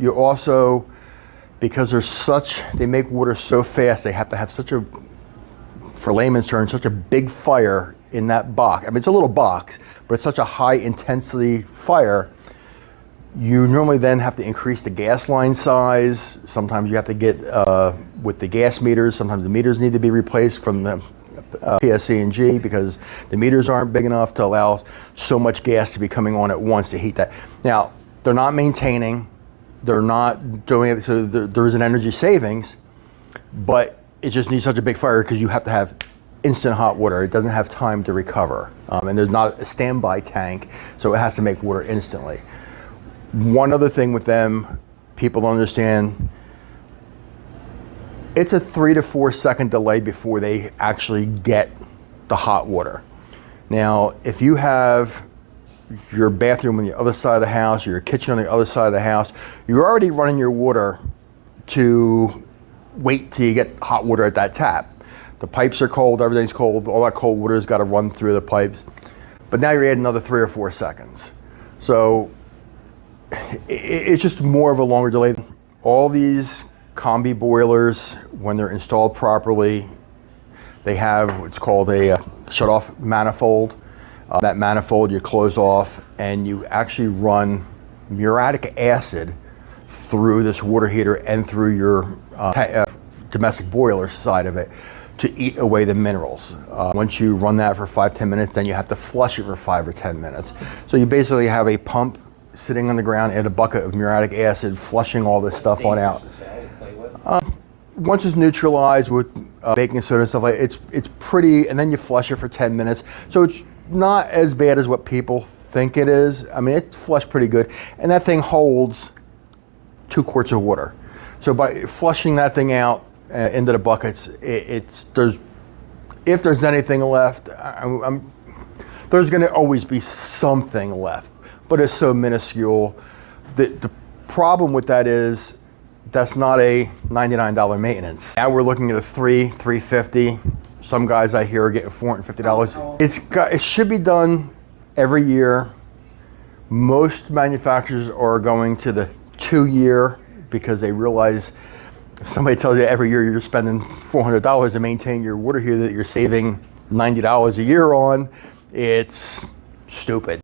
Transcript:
You also, because they make water so fast, they have to have such a, for layman's terms, such a big fire in that box. I mean, it's a little box, but it's such a high intensity fire. You normally then have to increase the gas line size. Sometimes you have to get, with the gas meters, sometimes the meters need to be replaced from the PSE&G because the meters aren't big enough to allow so much gas to be coming on at once to heat that. Now, they're not maintaining, they're not doing it, so there is an energy savings, but it just needs such a big fire because you have to have instant hot water. It doesn't have time to recover. And there's not a standby tank, so it has to make water instantly. One other thing with them, people don't understand, it's a 3 to 4 second delay before they actually get the hot water. Now, if you have your bathroom on the other side of the house, or your kitchen on the other side of the house, you're already running your water to wait till you get hot water at that tap. The pipes are cold, everything's cold, all that cold water's got to run through the pipes. But now you're adding another 3 or 4 seconds. So it's just more of a longer delay. All these combi boilers, when they're installed properly, they have what's called a shut-off manifold. That manifold you close off and you actually run muriatic acid through this water heater and through your domestic boiler side of it to eat away the minerals. Once you run that for 5-10 minutes, then you have to flush it for 5 or 10 minutes. So you basically have a pump sitting on the ground in a bucket of muriatic acid flushing all this stuff on out. Once it's neutralized with baking soda and stuff like that, it's pretty, and then you flush it for 10 minutes. So it's not as bad as what people think it is. I mean, it's flushed pretty good. And that thing holds 2 quarts of water. So by flushing that thing out into the buckets, if there's anything left, there's gonna always be something left, but it's so minuscule. The problem with that is, that's not a $99 maintenance. Now we're looking at a $350. Some guys I hear are getting $450. It should be done every year. Most manufacturers are going to the 2-year because they realize if somebody tells you every year you're spending $400 to maintain your water heater that you're saving $90 a year on, it's stupid.